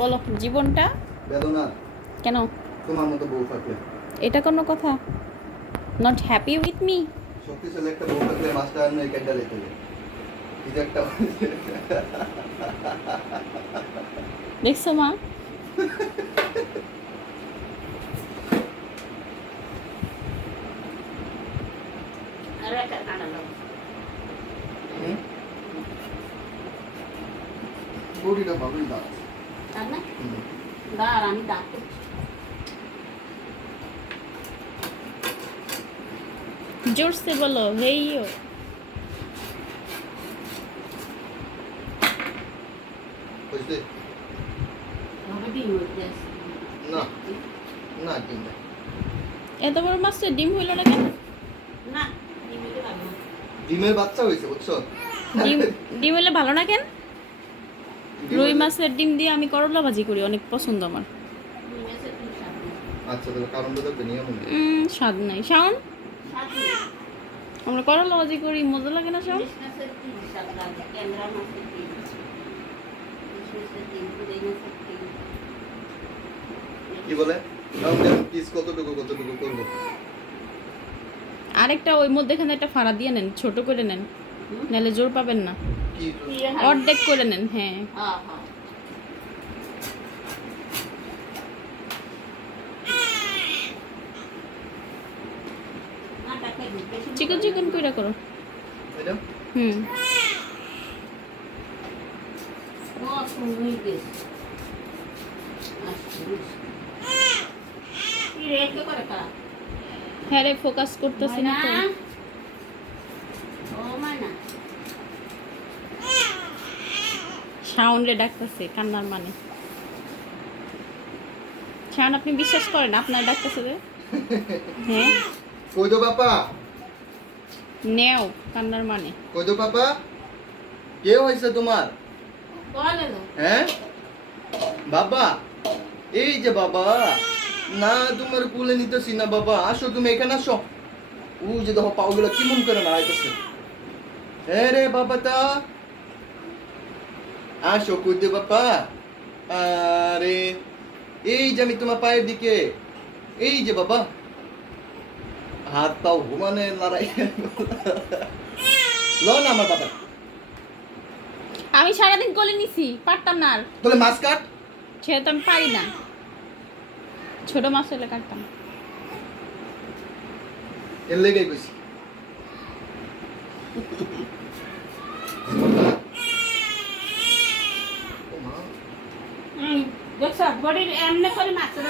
বলো জীবনটা বেদনা কেন? তোমার মতো বউ থাকলে। এটা কোনো কথা? Not happy with me? শক্তিশালী একটা বউ থাকলে মাছটা আর নয় কেটে দিতে হবে। এটা একটা দেখছো মা? বউটিটা ভালোই দাঁড় তার না দাঁড় আমি দাঁড় করছি। জোরসে বলো হেইও। বুঝতে ভাবে ডিম হইতে আছে। না না ডিম না। এত বড় মাছের ডিম হইল না কেন? না ডিম হইলে ভালো না। ডিমের বাচ্চা হয়েছে বুঝছো? ডিম ডিম হইলে ভালো না কেন? ডিম রুই হইলে- মাছের ডিম দিয়ে আমি করলা ভাজি করি, অনেক পছন্দ আমার। ডিম আছে তিন স্বাদ নেই। আচ্ছা তাহলে কারণটা তো নিয়ম নেই। স্বাদ নাই শাওন। স্বাদ নেই। আমরা করলা ভাজি করি, মজা লাগে না শাওন? ইলিশ মাছের তিন স্বাদ লাগে, ক্যাংরা মাছের তিন, ইলিশ মাছের তিন, পুঁই মাছের তিন। কি বলে? কারণ পিস কতটুকু করবো? আরেকটা ওই মধ্যেখানে একটা ফাড়া দিয়ে নেন, ছোট করে নেন, নাহলে জোর পাবেন না। কি ইয়ে হয়। অর্ধেক করে নেন, হ্যাঁ। হ্যাঁ, হ্যাঁ। না, টাকা দিই, বেশি চিকন চিকন কইরা করো। এটা হুম। ও, শুনুই গেছে। আচ্ছা, বুঝছি। কি রে, কে করে কারা? হ্যাঁ রে, ফোকাস করতেছি না তো। ময়না? ও ময়না। সাউন্ডে ডাকতেছে কান্নার মানে। শাওন আপনি বিশ্বাস করেন আপনার ডাকতেছে যে? হ্যাঁ, কই দো বাবা? নেও কান্নার মানে। কই দো বাবা? কে হয়েছে তোমার? কল এলো। হ্যাঁ বাবা, এই যে বাবা, না তোমার কুলে নিতেছি না বাবা, আসো তুমি এখানে আসো। ও যে দেখো পাওগুলো কেমন করে নাড়াইতেছে। হ্যাঁ রে বাবা তা আসো কই দে বাবা। আরে এই যে আমি তোমার পায়ের দিকে, এই যে বাবা, হাত পাও ঘুমানে লড়াই লো না আমার বাবা। আমি সারাদিন কোলে নিছি, পারতাম না আর। তাহলে মাছ কাট। সেটা তো আমি পারি না, ছোট মাছ হলে কাটতাম। এর লেগেই কইছি। ও মা দেখছ বডির এমনি করে মাছের